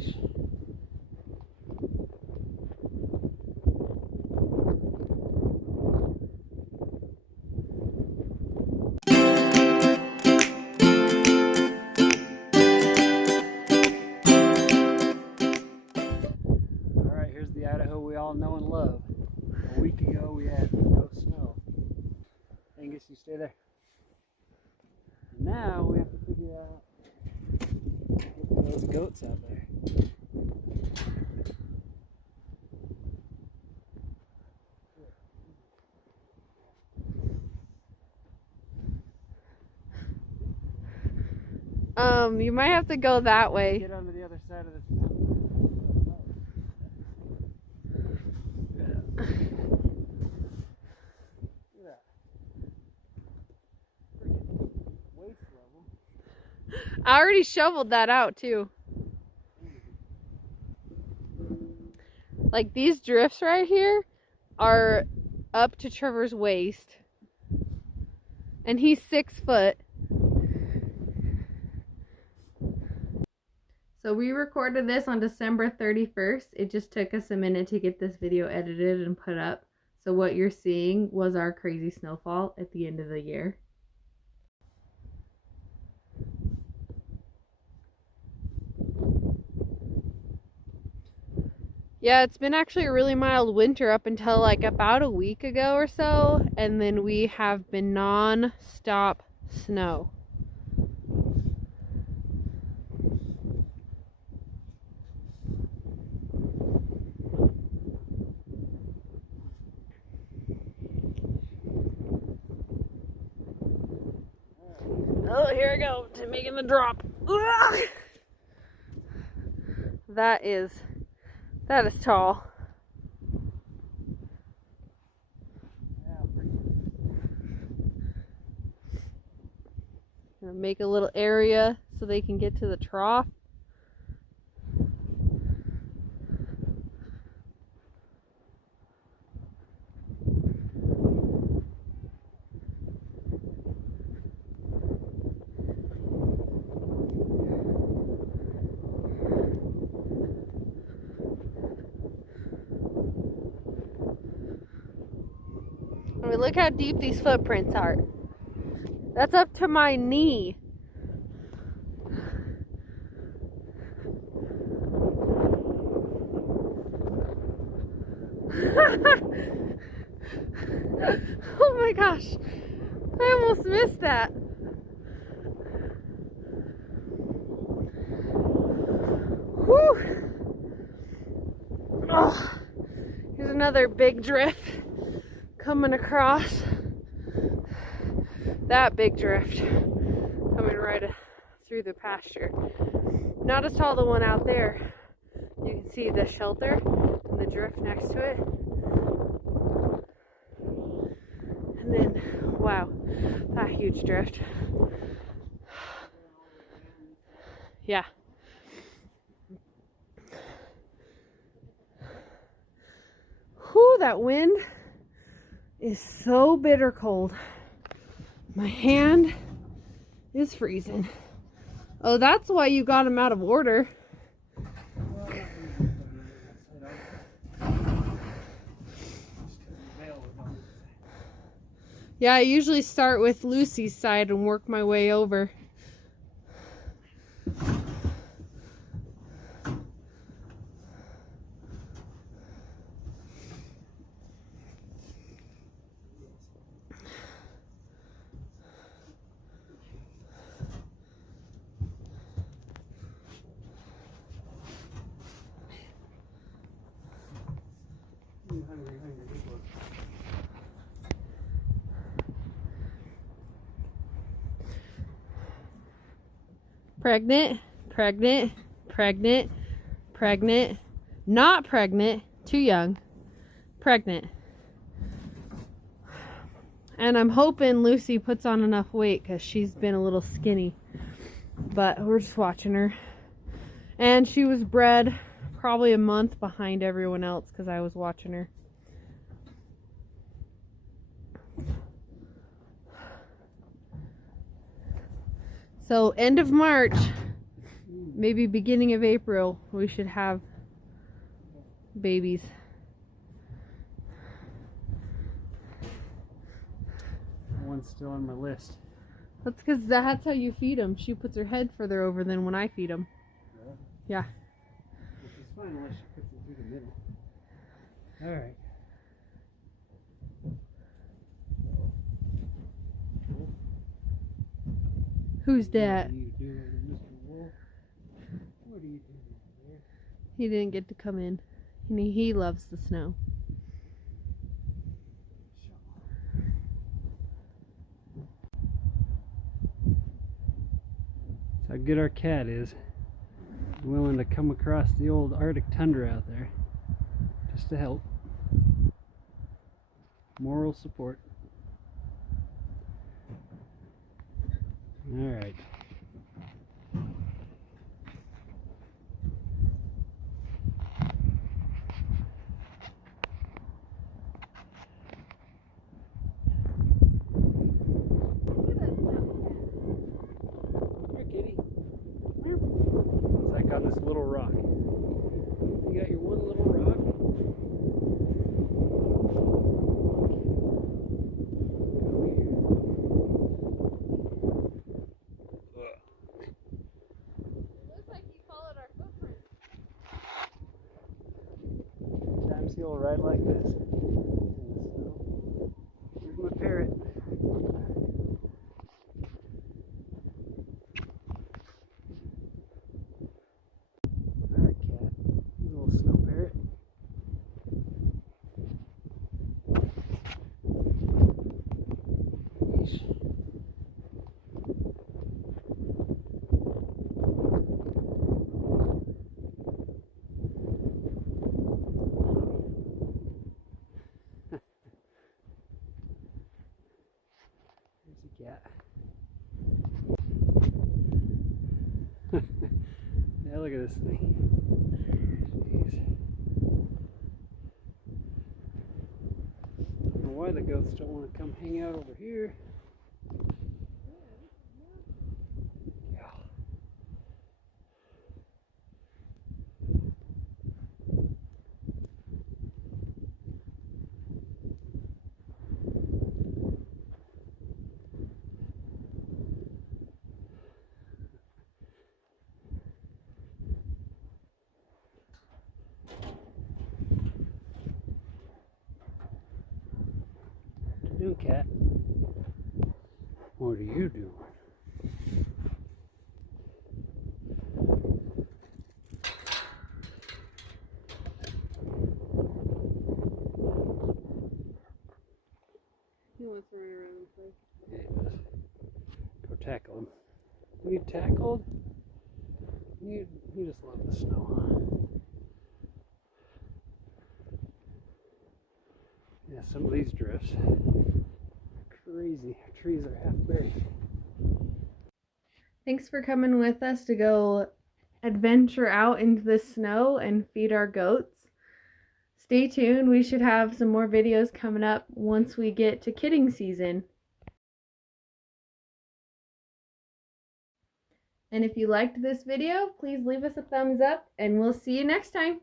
beach. Alright, here's the Idaho we all know and love. A week ago we had no snow. Angus, you stay there. Now we have to figure out get those goats out there. You might have to go that way. Get onto the other side of this. I already shoveled that out too. Like these drifts right here are up to Trevor's waist. And he's 6 foot. So we recorded this on December 31st. It just took us a minute to get this video edited and put up. So what you're seeing was our crazy snowfall at the end of the year. Yeah, it's been actually a really mild winter up until like about a week ago or so. And then we have been non-stop snow. Oh, here I go to making the drop. Ugh! That is tall. Gonna make a little area so they can get to the trough. I mean, look how deep these footprints are. That's up to my knee. Oh my gosh. I almost missed that. Whew. Oh, here's another big drift coming across. That big drift coming right through the pasture. Not as tall the one out there. You can see the shelter and the drift next to it. And then, wow, that huge drift. Yeah. Whew, that wind is so bitter cold. My hand is freezing. Oh, that's why you got him out of order. Yeah, I usually start with Lucy's side and work my way over. Pregnant, pregnant, pregnant, pregnant, not pregnant, too young, pregnant. And I'm hoping Lucy puts on enough weight because she's been a little skinny. But we're just watching her. And she was bred probably a month behind everyone else because I was watching her. So end of March, maybe beginning of April we should have babies. One's still on my list. That's because that's how you feed them. She puts her head further over than when I feed them. Really? Yeah. Which is fine unless she puts it through the middle. Alright. Who's that? What are you doing, Mr. Wolf? What are you doing there? He didn't get to come in. He loves the snow. That's how good our cat is. Willing to come across the old Arctic tundra out there just to help. Moral support. All right. Here, kitty. It's like on this little rock. You got your one little rock. Sometimes he'll ride like this. Here's my parrot. Alright, cat. You little snow parrot. Yeesh. There's a cat. Yeah, look at this thing. Jeez. I don't know why the goats don't want to come hang out over here. Yeah. What you doing, cat? What are you doing? He wants to run around and play. Yeah, he does. Go tackle him. You need tackled? You just love the snow, huh? Yeah, some of these drifts. Crazy. Trees are half buried. Thanks for coming with us to go adventure out into the snow and feed our goats. Stay tuned. We should have some more videos coming up once we get to kidding season. And if you liked this video, please leave us a thumbs up and we'll see you next time.